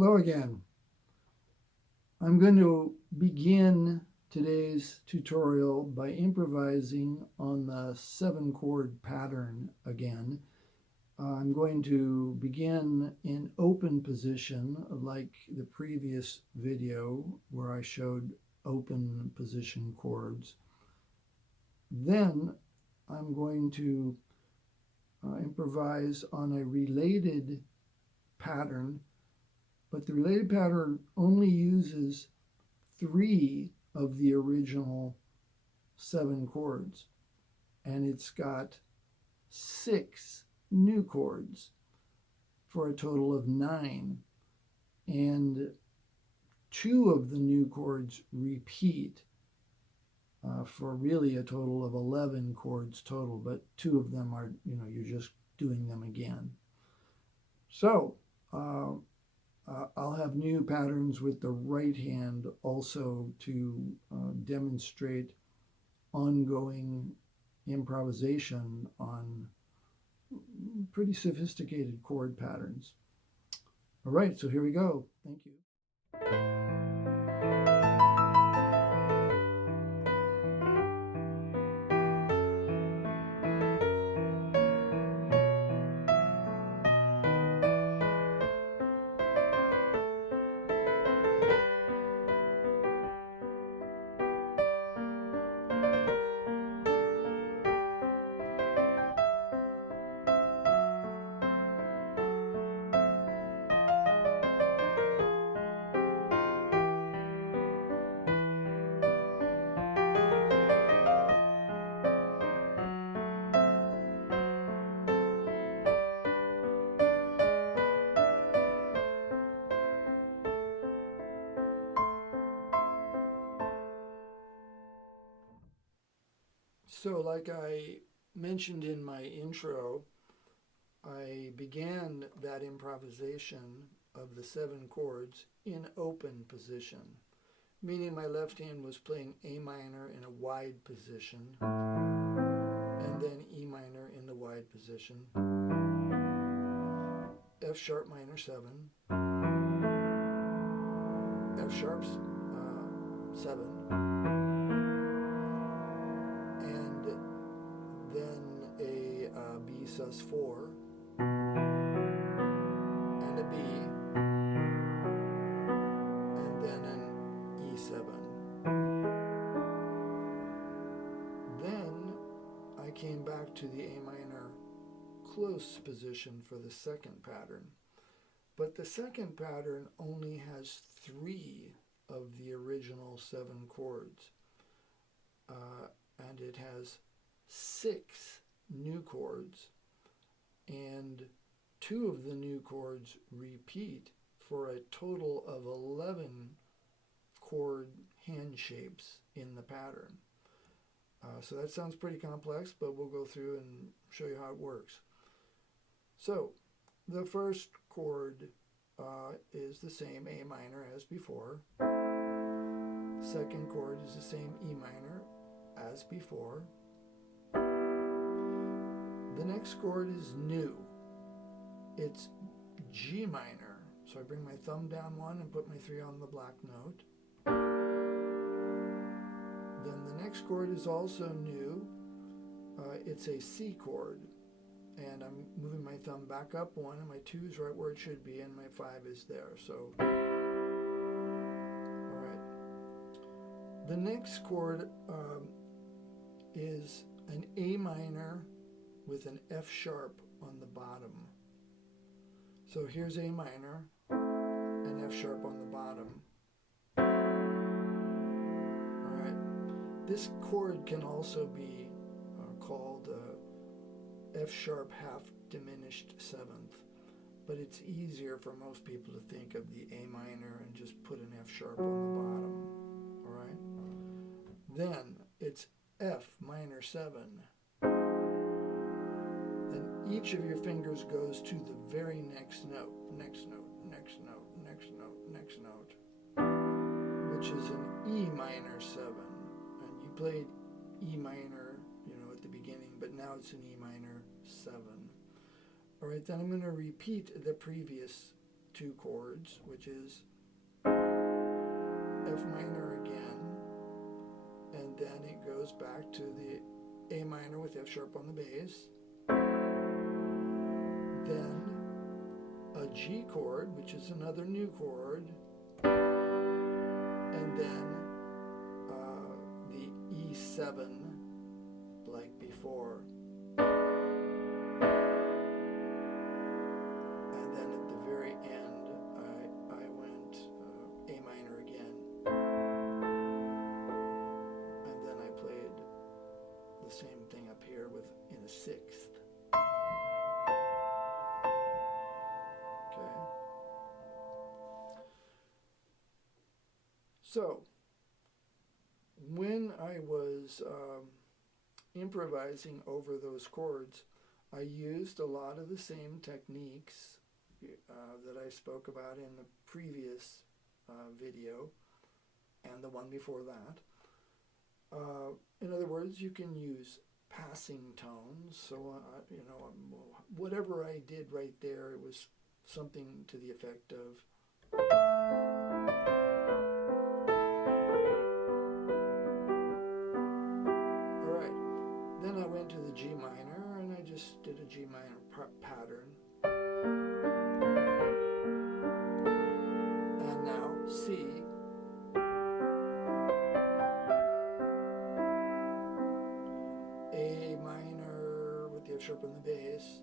Hello again. I'm going to begin today's tutorial by improvising on the 7-chord pattern again. I'm going to begin in open position like the previous video where I showed open position chords. Then I'm going to improvise on a related pattern, but the related pattern only uses 3 of the original 7 chords, and it's got 6 new chords for a total of 9, and 2 of the new chords repeat for really a total of 11 chords total, but 2 of them are, you're just doing them again. So I'll have new patterns with the right hand also to demonstrate ongoing improvisation on pretty sophisticated chord patterns. All right, so here we go. Thank you. So, like I mentioned in my intro, I began that improvisation of the 7 chords in open position, meaning my left hand was playing A minor in a wide position, and then E minor in the wide position, F sharp minor 7, F sharp 7, and then a B sus 4, and a B, and then an E7. Then I came back to the A minor close position for the second pattern. But the second pattern only has 3 of the original 7 chords. And it has 6 new chords, and 2 of the new chords repeat for a total of 11 chord hand shapes in the pattern. So that sounds pretty complex, but we'll go through and show you how it works. So the first chord is the same A minor as before. Second chord is the same E minor as before. The next chord is new. It's G minor. So I bring my thumb down 1 and put my 3 on the black note. Then the next chord is also new. It's a C chord. And I'm moving my thumb back up 1, and my 2 is right where it should be, and my 5 is there. So, all right. The next chord is an A minor with an F sharp on the bottom. So here's A minor and F sharp on the bottom. All right. This chord can also be called F sharp half diminished 7th, but it's easier for most people to think of the A minor and just put an F sharp on the bottom. All right. Then it's F minor 7. Then each of your fingers goes to the very next note, next note, next note, next note, next note, which is an E minor 7. And you played E minor, at the beginning, but now it's an E minor 7. All right, then I'm going to repeat the previous two chords, which is F minor again, and then it goes back to the A minor with F sharp on the bass, then a G chord, which is another new chord, and then the E7 like before. And then at the very end, I went A minor again. And then I played the same thing up here in a sixth. Okay. So, when I was improvising over those chords, I used a lot of the same techniques that I spoke about in the previous video and the one before that. In other words, you can use passing tones. So, whatever I did right there, it was something to the effect of then I went to the G minor and I just did a G minor pattern. And now C. A minor with the F sharp on the bass.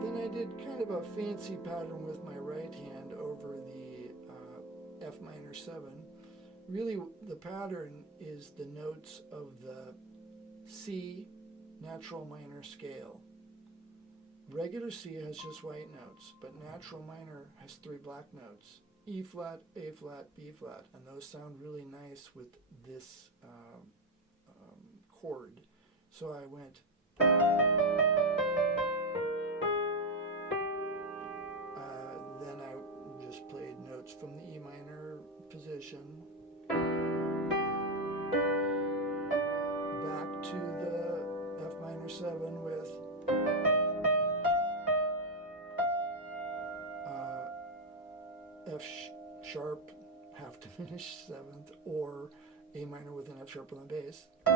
Then I did kind of a fancy pattern with my right hand over the F minor 7. Really, the pattern is the notes of the C natural minor scale. Regular C has just white notes, but natural minor has 3 black notes: E flat, A flat, B flat, and those sound really nice with this chord. So I went then I just played notes from the E minor position back to the F minor 7 with F sharp half diminished 7th, or A minor with an F sharp on the bass. So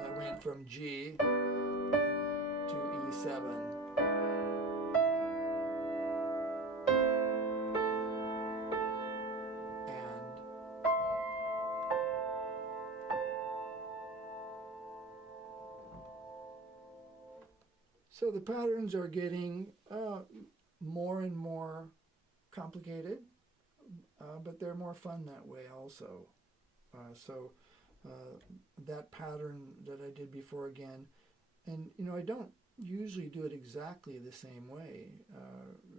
I went from G to E7. So the patterns are getting more and more complicated, but they're more fun that way also. That pattern that I did before again, and I don't usually do it exactly the same way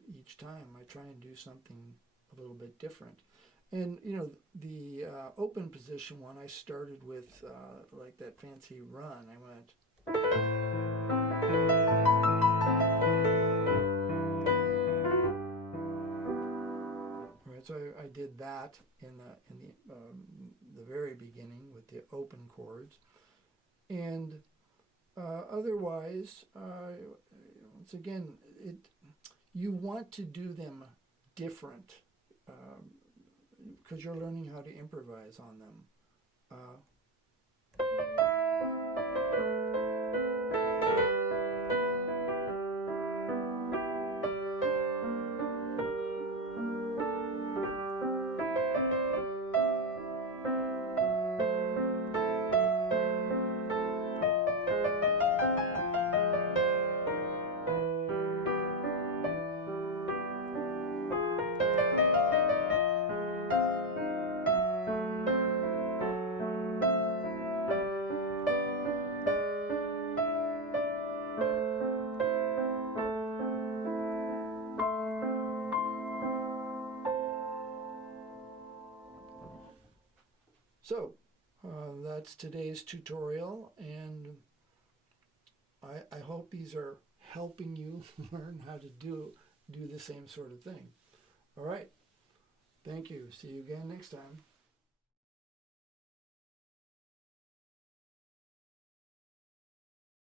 each time. I try and do something a little bit different. And the open position one, I started with like that fancy run. I went. So I did that in the very beginning with the open chords, and otherwise, once again, you want to do them different because you're learning how to improvise on them. So that's today's tutorial, and I hope these are helping you learn how to do the same sort of thing. All right. Thank you. See you again next time.